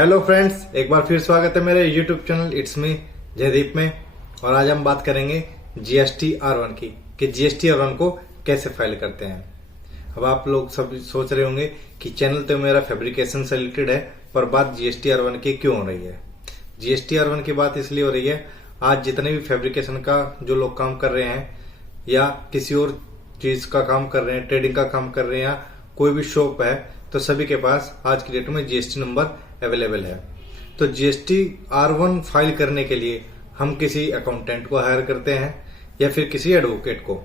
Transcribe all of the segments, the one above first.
Hello friends, एक बार फिर स्वागत है मेरे YouTube channel it's me Jaydeep में। और आज हम बात करेंगे जीएसटी R1 की कि जीएसटी R1 को कैसे फाइल करते हैं। अब आप लोग सब सोच रहे होंगे कि चैनल तो मेरा फैब्रिकेशन से रिलेटेड है, पर बात जीएसटी R1 की क्यों हो रही है। जीएसटी R1 की बात इसलिए हो रही है, आज जितने भी फैब्रिकेशन का जो लोग काम कर रहे हैं या किसी और चीज का काम कर रहे हैं, ट्रेडिंग का काम कर रहे हैं या कोई भी शॉप है, तो सभी के पास आज की डेट में जीएसटी नंबर अवेलेबल है। तो जीएसटी R1 फाइल करने के लिए हम किसी अकाउंटेंट को हायर करते हैं या फिर किसी एडवोकेट को,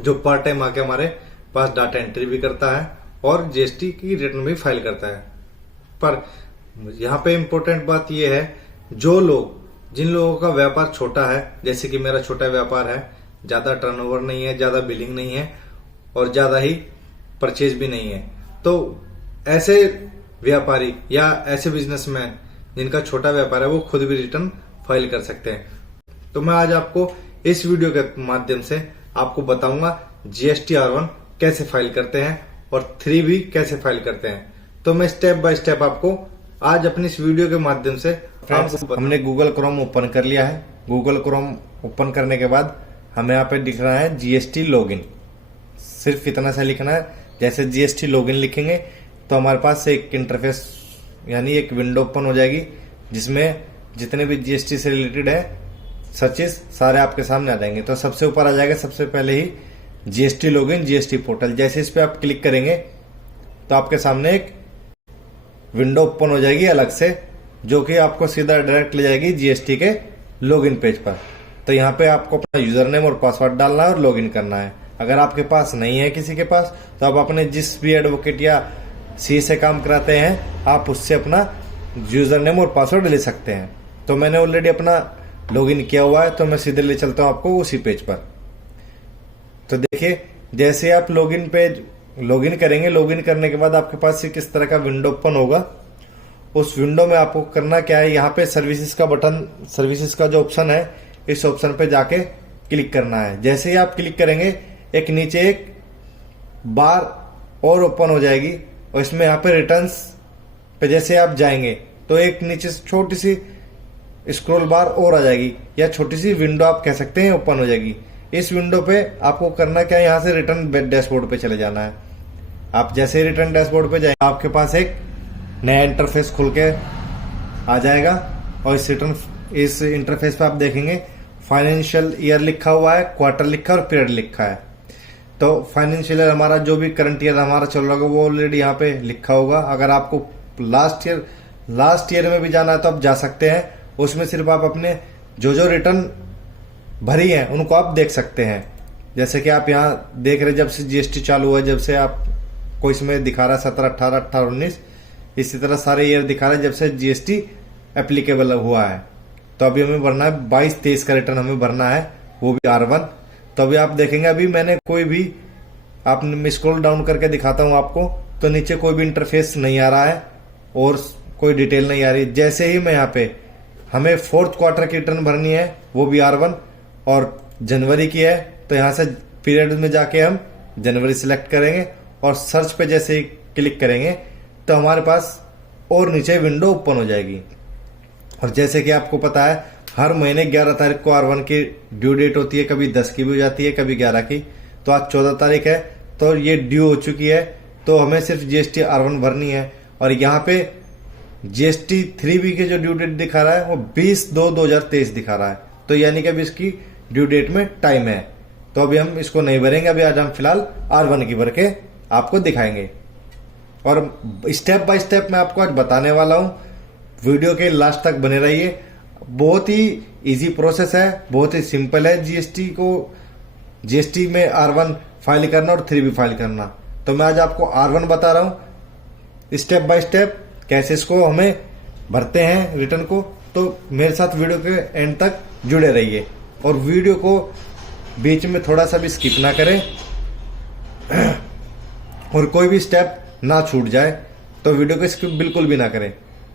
जो पार्ट टाइम आके हमारे पास डाटा एंट्री भी करता है और जीएसटी की रिटर्न भी फाइल करता है। पर यहाँ पे इम्पोर्टेंट बात यह है, जिन लोगों का व्यापार छोटा है, जैसे कि मेरा छोटा व्यापार है, ज्यादा टर्नओवर नहीं है, ज्यादा बिलिंग नहीं है और ज्यादा ही परचेज भी नहीं है, तो ऐसे व्यापारी या ऐसे बिजनेसमैन जिनका छोटा व्यापार है वो खुद भी रिटर्न फाइल कर सकते हैं। तो मैं आज आपको इस वीडियो के माध्यम से आपको बताऊंगा जीएसटी R1 कैसे फाइल करते हैं और 3B कैसे फाइल करते हैं। तो मैं स्टेप बाय स्टेप आपको आज अपनी इस वीडियो के माध्यम से हमने गूगल क्रोम ओपन कर लिया है। गूगल क्रोम ओपन करने के बाद हमें यहाँ पे दिख रहा है जीएसटी लॉगिन। सिर्फ इतना सा लिखना है। जैसे जीएसटी लॉगिन लिखेंगे तो हमारे पास एक इंटरफेस यानी एक विंडो ओपन हो जाएगी, जिसमें जितने भी जीएसटी से रिलेटेड है सर्चेस सारे आपके सामने आ जाएंगे। तो सबसे ऊपर आ जाएगा सबसे पहले ही जीएसटी लॉगिन, जीएसटी पोर्टल। जैसे इस पे आप क्लिक करेंगे तो आपके सामने एक विंडो ओपन हो जाएगी अलग से, जो कि आपको सीधा डायरेक्ट ले जाएगी जीएसटी के लॉगिन पेज पर। तो यहाँ पे आपको अपना यूजर नेम और पासवर्ड डालना है और लॉगिन करना है। अगर आपके पास नहीं है किसी के पास, तो आप अपने जिस भी एडवोकेट या सी से काम कराते हैं आप उससे अपना यूजर नेम और पासवर्ड ले सकते हैं। तो मैंने ऑलरेडी अपना लॉगिन किया हुआ है, तो मैं सीधे ले चलता हूं आपको उसी पेज पर। तो देखिए, जैसे आप लॉगिन करेंगे, लॉगिन करने के बाद आपके पास किस तरह का विंडो ओपन होगा। उस विंडो में आपको करना क्या है, यहाँ पे सर्विसेज का बटन, सर्विसेज का जो ऑप्शन है, इस ऑप्शन पे जाके क्लिक करना है। जैसे ही आप क्लिक करेंगे एक नीचे एक बार और ओपन हो जाएगी और इसमें यहाँ पे रिटर्न्स पे जैसे आप जाएंगे तो एक नीचे छोटी सी स्क्रॉल बार और आ जाएगी या छोटी सी विंडो आप कह सकते हैं ओपन हो जाएगी। इस विंडो पे आपको करना क्या है, यहाँ से रिटर्न डैशबोर्ड पे चले जाना है। आप जैसे रिटर्न डैशबोर्ड पे जाएंगे आपके पास एक नया इंटरफेस खुल के आ जाएगा और इस इंटरफेस पे आप देखेंगे फाइनेंशियल ईयर लिखा हुआ है, क्वार्टर लिखा है और पीरियड लिखा है। तो फाइनेंशियल ईयर हमारा जो भी करंट ईयर हमारा चल रहा होगा वो ऑलरेडी यहाँ पे लिखा होगा। अगर आपको लास्ट ईयर में भी जाना है तो आप जा सकते हैं। उसमें सिर्फ आप अपने जो रिटर्न भरी हैं उनको आप देख सकते हैं। जैसे कि आप यहाँ देख रहे, जब से जीएसटी चालू हुआ, जब से आपको इसमें दिखा रहा है 17, 18, 18, 19, इसी तरह सारे ईयर दिखा रहा है जब से जीएसटी एप्लीकेबल हुआ है। तो अभी हमें भरना है 22-23 का रिटर्न हमें भरना है, वो भी R1। तो अभी आप देखेंगे, अभी मैंने कोई भी आप स्क्रॉल डाउन करके दिखाता हूं आपको, तो नीचे कोई भी इंटरफेस नहीं आ रहा है और कोई डिटेल नहीं आ रही। जैसे ही मैं यहाँ पे हमें 4th क्वार्टर की रिटर्न भरनी है, वो भी R1 और जनवरी की है, तो यहाँ से पीरियड में जाके हम जनवरी सिलेक्ट करेंगे और सर्च पे जैसे ही क्लिक करेंगे तो हमारे पास और नीचे विंडो ओपन हो जाएगी। और जैसे कि आपको पता है, हर महीने 11 तारीख को R1 की ड्यू डेट होती है, कभी 10 की भी हो जाती है, कभी 11 की। तो आज 14 तारीख है, तो ये ड्यू हो चुकी है। तो हमें सिर्फ जीएसटी R1 भरनी है। और यहाँ पे जीएसटी 3B की जो ड्यू डेट दिखा रहा है वो 20/2/2023 दिखा रहा है। तो यानी कि अभी इसकी ड्यू डेट में टाइम है, तो अभी हम इसको नहीं भरेंगे। अभी आज हम फिलहाल R1 की भर के आपको दिखाएंगे और स्टेप बाय स्टेप मैं आपको आज बताने वाला हूँ। वीडियो के लास्ट तक बने रहिए। बहुत ही इजी प्रोसेस है, बहुत ही सिंपल है जीएसटी में R1 फाइल करना और 3B फाइल करना। तो मैं आज आपको R1 बता रहा हूं स्टेप बाय स्टेप कैसे इसको हमें भरते हैं रिटर्न को। तो मेरे साथ वीडियो के एंड तक जुड़े रहिए और वीडियो को बीच में थोड़ा सा भी स्किप ना करें और कोई भी स्टेप ना छूट जाए, तो वीडियो को स्किप बिल्कुल भी ना करें।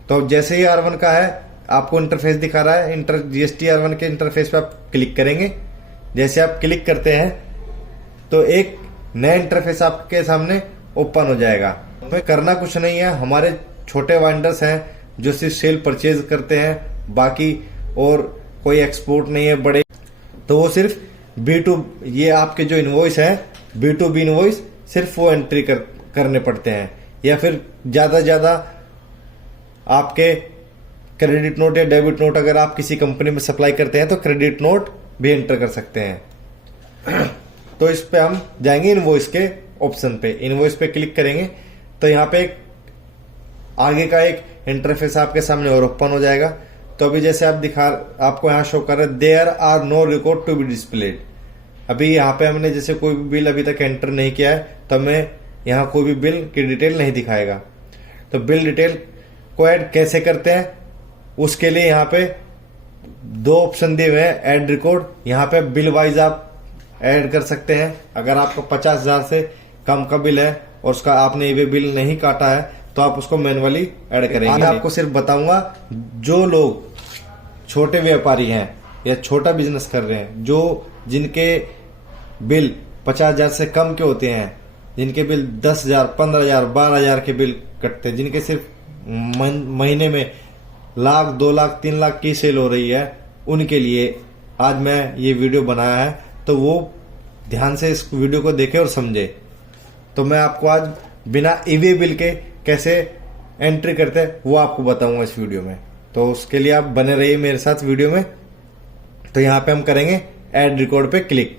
तो जैसे ही R1 का है, आपको इंटरफेस दिखा रहा है, जीएसटी R1 के इंटरफेस पे आप क्लिक करेंगे। जैसे आप क्लिक करते हैं तो एक नया इंटरफेस आपके सामने ओपन हो जाएगा। हमें करना कुछ नहीं है, हमारे छोटे वेंडर्स हैं जो सिर्फ सेल परचेज करते हैं, बाकी और कोई एक्सपोर्ट नहीं है बड़े, तो वो सिर्फ B2, ये आपके जो इनवॉइस है B2B इनवॉइस, सिर्फ वो एंट्री करने पड़ते हैं। या फिर ज्यादा आपके क्रेडिट नोट या डेबिट नोट अगर आप किसी कंपनी में सप्लाई करते हैं तो क्रेडिट नोट भी एंटर कर सकते हैं। तो इस पे हम जाएंगे इनवॉइस के ऑप्शन पे, इनवॉइस पे क्लिक करेंगे तो यहाँ पे आगे का एक इंटरफेस आपके सामने और ओपन हो जाएगा। तो अभी जैसे आपको यहाँ शो कर रहा है there are no record to be displayed. अभी यहाँ पे हमने जैसे कोई भी बिल अभी तक एंटर नहीं किया है तो हमें यहाँ कोई भी बिल की डिटेल नहीं दिखाएगा। तो बिल डिटेल को ऐड कैसे करते हैं, उसके लिए यहाँ पे 2 ऑप्शन दिए हुए हैं, ऐड रिकॉर्ड। यहाँ पे बिल वाइज आप ऐड कर सकते हैं। अगर आपको 50,000 से कम का बिल है और उसका आपने ये बिल नहीं काटा है तो आप उसको मैनुअली ऐड करेंगे। मैं आपको सिर्फ बताऊंगा जो लोग छोटे व्यापारी हैं या छोटा बिजनेस कर रहे हैं, जो जिनके बिल 50,000 से कम के होते हैं, जिनके बिल 10,000, 15,000, 12,000 के बिल कटते हैं, जिनके सिर्फ महीने में लाख, 2 लाख, 3 लाख की सेल हो रही है, उनके लिए आज मैं ये वीडियो बनाया है। तो वो ध्यान से इस वीडियो को देखें और समझे। तो मैं आपको आज बिना ईवे बिल के कैसे एंट्री करते हैं वो आपको बताऊंगा इस वीडियो में। तो उसके लिए आप बने रहिए मेरे साथ वीडियो में। तो यहाँ पे हम करेंगे ऐड रिकॉर्ड पे क्लिक।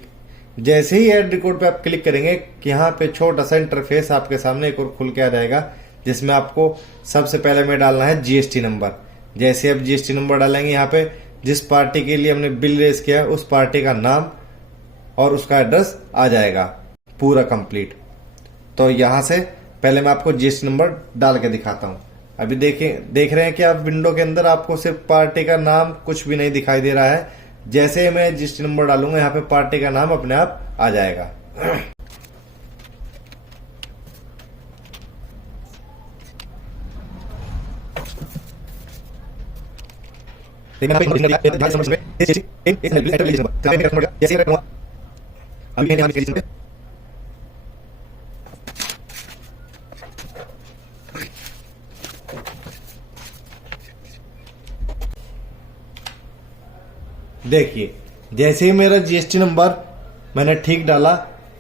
जैसे ही ऐड रिकॉर्ड पे आप क्लिक करेंगे कि यहाँ पे छोटा सा इंटरफेस आपके सामने एक और खुल के आ जाएगा, जिसमें आपको सबसे पहले में डालना है जीएसटी नंबर। जैसे आप जीएसटी नंबर डालेंगे, यहाँ पे जिस पार्टी के लिए हमने बिल रेज किया है उस पार्टी का नाम और उसका एड्रेस आ जाएगा पूरा कंप्लीट। तो यहाँ से पहले मैं आपको जीएसटी नंबर डाल के दिखाता हूँ। अभी देख रहे हैं कि आप विंडो के अंदर आपको सिर्फ पार्टी का नाम कुछ भी नहीं दिखाई दे रहा है। जैसे ही मैं जीएसटी नंबर डालूंगा यहाँ पे पार्टी का नाम अपने आप आ जाएगा। देखिए जैसे ही मेरा जीएसटी नंबर मैंने ठीक डाला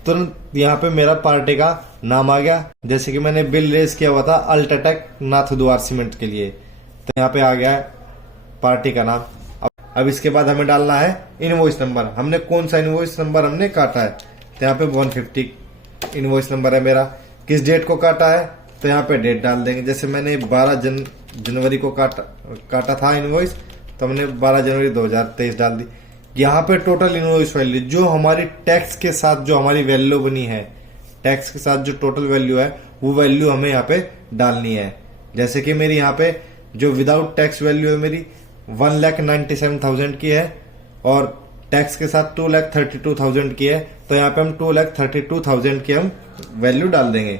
तुरंत यहाँ पे मेरा पार्टी का नाम आ गया। जैसे कि मैंने बिल रेज किया हुआ था अल्ट्राटेक नाथद्वार सीमेंट के लिए, तो यहाँ पे आ गया है पार्टी का नाम। अब इसके बाद हमें डालना है इनवॉइस नंबर। हमने कौन सा इनवॉइस नंबर हमने काटा है, तो यहाँ पे 150 इनवॉइस नंबर है मेरा। किस डेट को काटा है तो यहाँ पे डेट डाल देंगे। जैसे मैंने 12 जनवरी को काटा था इनवॉइस, तो हमने 12 जनवरी 2023 डाल दी। यहाँ पे टोटल इनवॉइस वैल्यू जो हमारी टैक्स के साथ जो हमारी वैल्यू बनी है, टैक्स के साथ जो टोटल वैल्यू है वो वैल्यू हमें यहाँ पे डालनी है। जैसे कि मेरी यहाँ पे जो विदाउट टैक्स वैल्यू है मेरी 1,97,000 की है और टैक्स के साथ 2,32,000 की है। तो यहाँ पे हम 2,32,000 की हम वैल्यू डाल देंगे।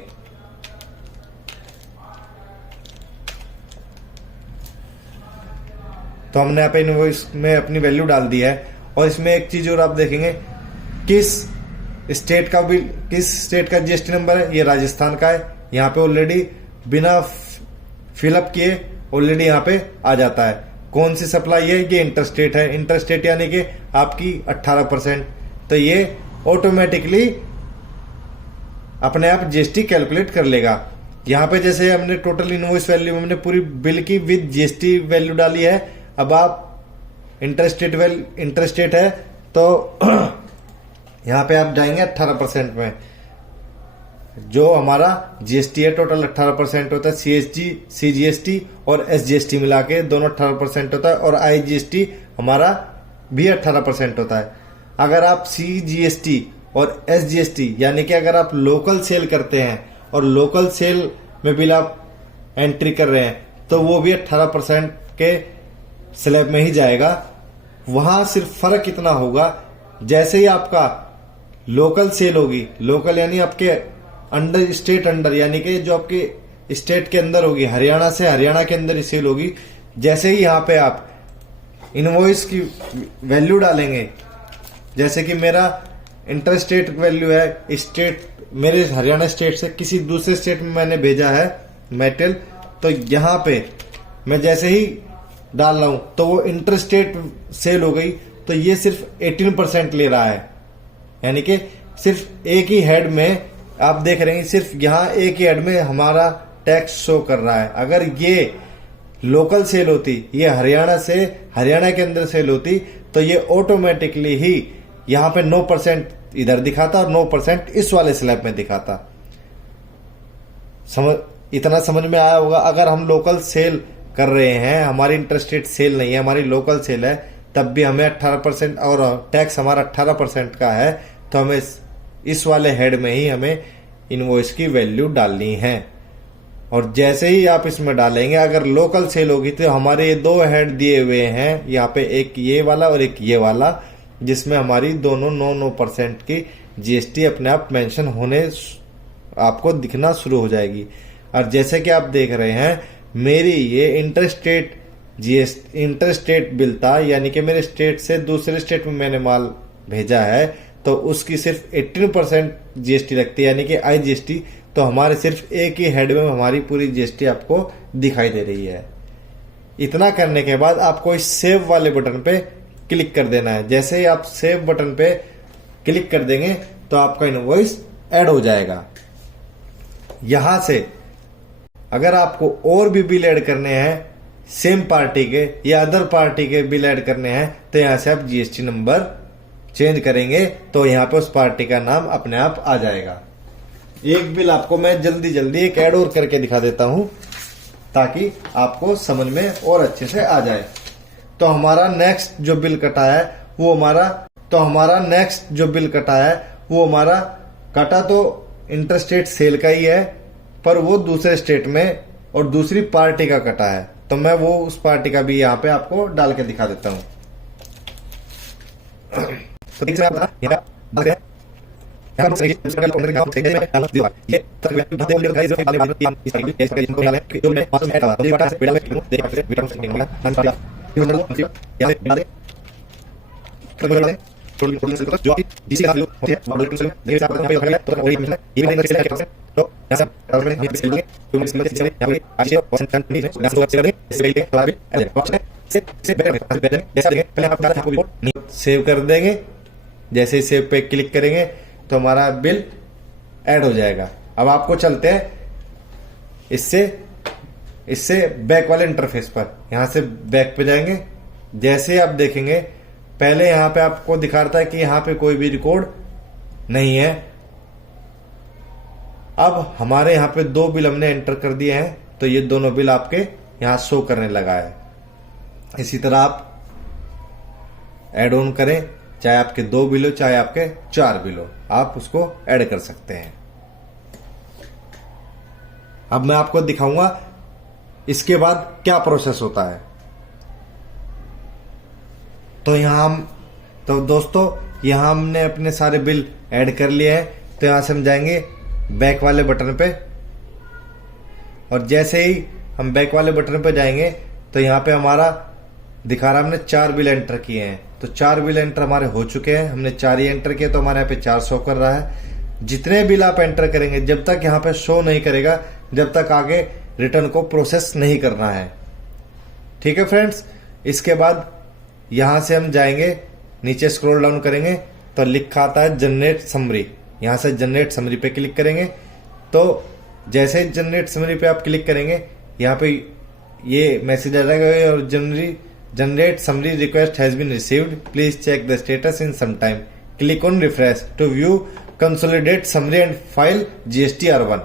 तो हमने यहाँ पे इनवॉइस में अपनी वैल्यू डाल दी है। और इसमें एक चीज और आप देखेंगे, किस स्टेट का जीएसटी नंबर है, ये राजस्थान का है। यहाँ पे ऑलरेडी बिना फिलअप किए ऑलरेडी यहाँ पे आ जाता है। कौन सी सप्लाई है, ये इंटरस्टेट है। इंटरस्टेट यानी कि आपकी 18%। तो ये ऑटोमेटिकली अपने आप जीएसटी कैलकुलेट कर लेगा। यहाँ पे जैसे हमने टोटल इनवॉइस वैल्यू हमने पूरी बिल की विद जीएसटी वैल्यू डाली है। अब आप इंटरस्टेट है तो यहाँ पे आप जाएंगे 18% में। जो हमारा जीएसटी है टोटल 18% होता है। सीएसटी, सीजीएसटी और एसजीएसटी मिला के दोनों 18% होता है और आईजीएसटी हमारा भी 18% होता है। अगर आप सीजीएसटी और एसजीएसटी यानी कि अगर आप लोकल सेल करते हैं और लोकल सेल में बिल आप एंट्री कर रहे हैं तो वो भी 18% के स्लैब में ही जाएगा। वहां सिर्फ फर्क इतना होगा, जैसे ही आपका लोकल सेल होगी, लोकल यानी आपके अंडर स्टेट अंडर यानी कि जो आपके स्टेट के अंदर होगी, हरियाणा से हरियाणा के अंदर ही सेल होगी। जैसे ही यहाँ पे आप इनवॉइस की वैल्यू डालेंगे, जैसे कि मेरा इंटर स्टेट वैल्यू है स्टेट, मेरे हरियाणा स्टेट से किसी दूसरे स्टेट में मैंने भेजा है मेटेरियल, तो यहाँ पे मैं जैसे ही डाल रहा हूं तो वो इंटरस्टेट सेल हो गई, तो ये सिर्फ 18% ले रहा है। यानी कि सिर्फ एक ही हेड में आप देख रहे हैं, सिर्फ यहां एक ही हेड में हमारा टैक्स शो कर रहा है। अगर ये लोकल सेल होती, ये हरियाणा के अंदर सेल होती, तो ये ऑटोमेटिकली ही यहां पे 9% इधर दिखाता और 9% इस वाले स्लैब में दिखाता। इतना समझ में आया होगा। अगर हम लोकल सेल कर रहे हैं, हमारी इंटरस्टेट सेल नहीं है, हमारी लोकल सेल है, तब भी हमें 18% और टैक्स हमारा 18% का है, तो हमें इस वाले हेड में ही हमें इनवॉइस की वैल्यू डालनी है। और जैसे ही आप इसमें डालेंगे, अगर लोकल सेल होगी तो हमारे ये दो हेड दिए हुए हैं, यहाँ पे एक ये वाला और एक ये वाला, जिसमें हमारी दोनों 9% की जीएसटी अपने आप मेंशन होने आपको दिखना शुरू हो जाएगी। और जैसे कि आप देख रहे हैं, मेरी ये इंटरस्टेट बिल था, यानी कि मेरे स्टेट से दूसरे स्टेट में मैंने माल भेजा है, तो उसकी सिर्फ 18% जीएसटी लगती है, यानी कि आईजीएसटी। तो हमारे सिर्फ एक ही हेड में हमारी पूरी जीएसटी आपको दिखाई दे रही है। इतना करने के बाद आपको इस सेव वाले बटन पे क्लिक कर देना है। जैसे ही आप सेव बटन पे क्लिक कर देंगे तो आपका इनवॉइस ऐड हो जाएगा। यहां से अगर आपको और भी बिल ऐड करने हैं, सेम पार्टी के या अदर पार्टी के बिल ऐड करने हैं, तो यहां से आप जीएसटी नंबर चेंज करेंगे तो यहां पे उस पार्टी का नाम अपने आप आ जाएगा। एक बिल आपको मैं जल्दी एक ऐड और करके दिखा देता हूं, ताकि आपको समझ में और अच्छे से आ जाए। तो हमारा नेक्स्ट जो बिल कटा है वो हमारा कटा तो इंटरस्टेट सेल का ही है, पर वो दूसरे स्टेट में और दूसरी पार्टी का कटा है। तो मैं वो उस पार्टी का भी यहाँ पे आपको डाल के दिखा देता हूँ। सेव कर देंगे। जैसे ही सेव पे क्लिक करेंगे तो हमारा बिल ऐड हो जाएगा। अब आपको चलते हैं इससे बैक वाले इंटरफेस पर। यहां से बैक पे जाएंगे। जैसे ही आप देखेंगे, पहले यहां पे आपको दिखा रहा था कि यहां पे कोई भी रिकॉर्ड नहीं है। अब हमारे यहां पे दो बिल हमने एंटर कर दिए हैं, तो ये दोनों बिल आपके यहां शो करने लगा है। इसी तरह आप ऐड ऑन करें, चाहे आपके 2 बिल हो चाहे आपके 4 बिल हो, आप उसको ऐड कर सकते हैं। अब मैं आपको दिखाऊंगा इसके बाद क्या प्रोसेस होता है। तो दोस्तों यहां हमने अपने सारे बिल ऐड कर लिए हैं। तो यहां से हम जाएंगे बैक वाले बटन पे, और जैसे ही हम बैक वाले बटन पे जाएंगे तो यहां पे हमारा दिखा रहा है हमने 4 बिल एंटर किए हैं। तो 4 बिल एंटर हमारे हो चुके हैं, हमने 4 ही एंटर किए, तो हमारे यहाँ पे 4 शो कर रहा है। जितने बिल आप एंटर करेंगे, जब तक यहाँ पे शो नहीं करेगा, जब तक आगे रिटर्न को प्रोसेस नहीं करना है। ठीक है फ्रेंड्स। इसके बाद यहां से हम जाएंगे, नीचे स्क्रॉल डाउन करेंगे तो लिखा आता है जनरेट समरी। यहां से जनरेट समरी पे क्लिक करेंगे। तो जैसे ही जनरेट समरी पे आप क्लिक करेंगे, यहाँ पे ये मैसेज आ जाएगा और generate summary request has been received, please check the status in some time, click on refresh to view consolidate summary and file GST R1।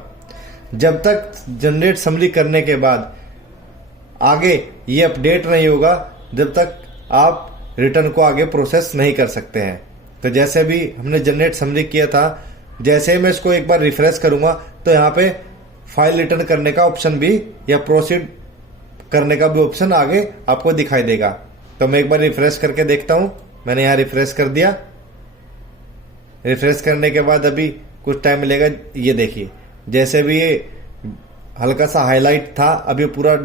जब तक जनरेट समरी करने के बाद आगे ये अपडेट नहीं होगा, जब तक आप रिटर्न को आगे प्रोसेस नहीं कर सकते हैं। तो जैसे भी हमने जनरेट समरी किया था, जैसे ही मैं इसको एक बार रिफ्रेश करूंगा तो यहाँ पे फाइल रिटर्न करने का ऑप्शन भी या प्रोसीड करने का भी ऑप्शन आगे आपको दिखाई देगा। तो मैं एक बार रिफ्रेश करके देखता हूं। मैंने यहाँ रिफ्रेश कर दिया। रिफ्रेश करने के बाद अभी कुछ टाइम मिलेगा। ये देखिए, जैसे भी ये हल्का सा हाईलाइट था, अब ये पूरा